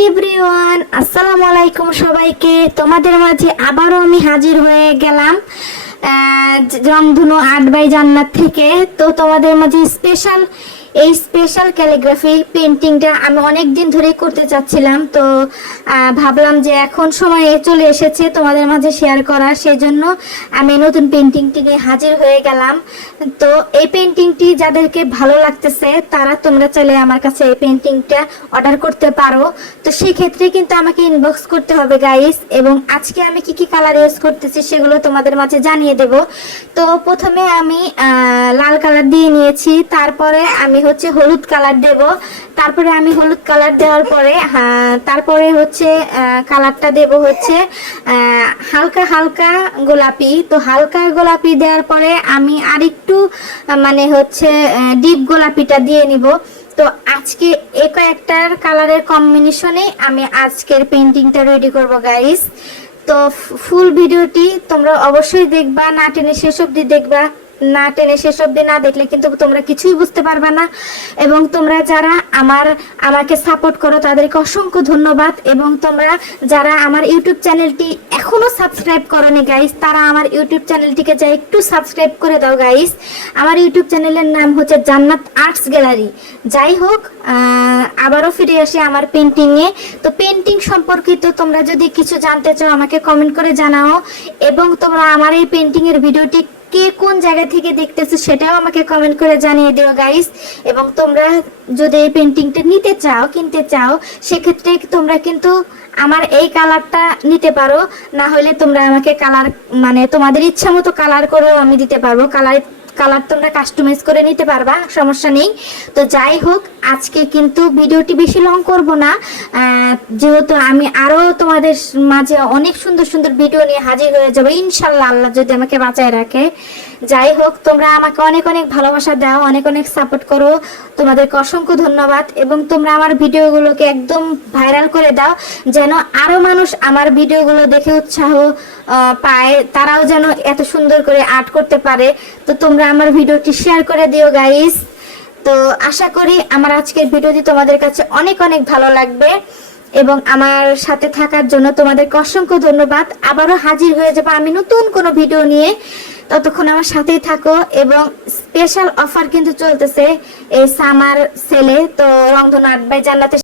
Everyone, আসসালামু আলাইকুম সবাইকে। তোমাদের মাঝে আবারও আমি হাজির হয়ে গেলাম রংধনু আর্ট বাই জান্নাত থেকে। তো তোমাদের মাঝে স্পেশাল ক্যালিগ্রাফি পেন্টিংটা আমি অনেক দিন ধরে করতে চাচ্ছিলাম। তো ভাবলাম যে এখন সময় চলে এসেছে তোমাদের মাঝে শেয়ার করা, সেজন্য আমি নতুন পেন্টিংটি নিয়ে হাজির হয়ে গেলাম। তো এই পেন্টিংটি যাদেরকে ভালো লাগতেছে তারা তোমরা চাইলে আমার কাছে এই পেন্টিংটা অর্ডার করতে পারো। তো সেই ক্ষেত্রে কিন্তু আমাকে ইনবক্স করতে হবে গাইস, এবং আজকে আমি কি কি কালার ইউজ করতেছি সেগুলো তোমাদের মাঝে জানিয়ে দেব। তো প্রথমে আমি লাল কালার দিয়ে নিয়েছি, তারপরে আমি হলুদ কালার দেব, তারপরে আমি হলুদ কালার দেওয়ার পরে তারপরে কালারটা দেব হালকা হালকা গোলাপি। তো হালকা গোলাপি দেওয়ার পরে আমি আরেকটু ডিপ গোলাপিটা দিয়ে নিব। তো আজকে এই কয়েকটার কালারের কম্বিনেশনে আমি আজকের পেন্টিংটা রেডি করব গাইস। তো ফুল ভিডিওটি তোমরা অবশ্যই দেখবা, না টেনে শেষ অবধি দেখবা। না টেনে শেষ অবধি না দেখলে কিন্তু তোমরা কিছুই বুঝতে পারবে না। এবং তোমরা যারা আমাকে সাপোর্ট করো তাদেরকে অসংখ্য ধন্যবাদ। এবং তোমরা যারা আমার ইউটিউব চ্যানেলটি এখনো সাবস্ক্রাইব করোনি গাইস, তারা আমার ইউটিউব চ্যানেলটিকে যা একটু সাবস্ক্রাইব করে দাও গাইস। আমার ইউটিউব চ্যানেলের নাম হচ্ছে জান্নাত আর্টস গ্যালারি। যাই হোক, আবারও ফিরে আসি আমার পেন্টিংয়ে। তো পেন্টিং সম্পর্কিত তোমরা যদি কিছু জানতে চাও আমাকে কমেন্ট করে জানাও, এবং তোমরা আমার এই পেন্টিংয়ের ভিডিওটি কে কোন জায়গা থেকে দেখতেছো সেটাও আমাকে কমেন্ট করে জানিয়ে দিও গাইস। এবং তোমরা যদি এই পেন্টিংটা কিনতে চাও সেক্ষেত্রে তোমরা কিন্তু আমার এই কালারটা নিতে পারো, না হলে তোমরা আমাকে কালার তোমাদের ইচ্ছা মতো কালার করেও আমি দিতে পারবো। কালার তোমরা কাস্টমাইজ করে নিতে পারবা, সমস্যা নেই। তো যাই হোক, আজকে কিন্তু ভিডিওটি বেশি লং করব না, যেহেতু আমি আরো তোমাদের মাঝে অনেক সুন্দর সুন্দর ভিডিও নিয়ে হাজির হয়ে যাবো ইনশাল্লাহ, আল্লাহ যদি আমাকে বাঁচায় রাখে। যাই হোক, তোমরা আমাকে অনেক অনেক ভালোবাসা দাও, অনেক অনেক সাপোর্ট করো, তোমাদেরকে অসংখ্য ধন্যবাদ। এবং তোমরা আমার ভিডিওগুলোকে একদম ভাইরাল করে দাও, যেন আরো মানুষ আমার ভিডিওগুলো দেখে উৎসাহ পায়, তারাও যেন এত সুন্দর করে আর্ট করতে পারে। তো তোমরা আমার ভিডিওটি শেয়ার করে দিও গাইস। তো আশা করি আমার আজকের ভিডিওটি তোমাদের কাছে অনেক অনেক ভালো লাগবে, এবং আমার সাথে থাকার জন্য তোমাদেরকে অসংখ্য ধন্যবাদ। আবারও হাজির হয়ে যাবো আমি নতুন কোনো ভিডিও নিয়ে, ততক্ষণ আমার সাথেই থাকো। এবং স্পেশাল অফার কিন্তু চলতেছে এই সামার সেলে। তো রংধনু আর্ট বাই জান্নাতের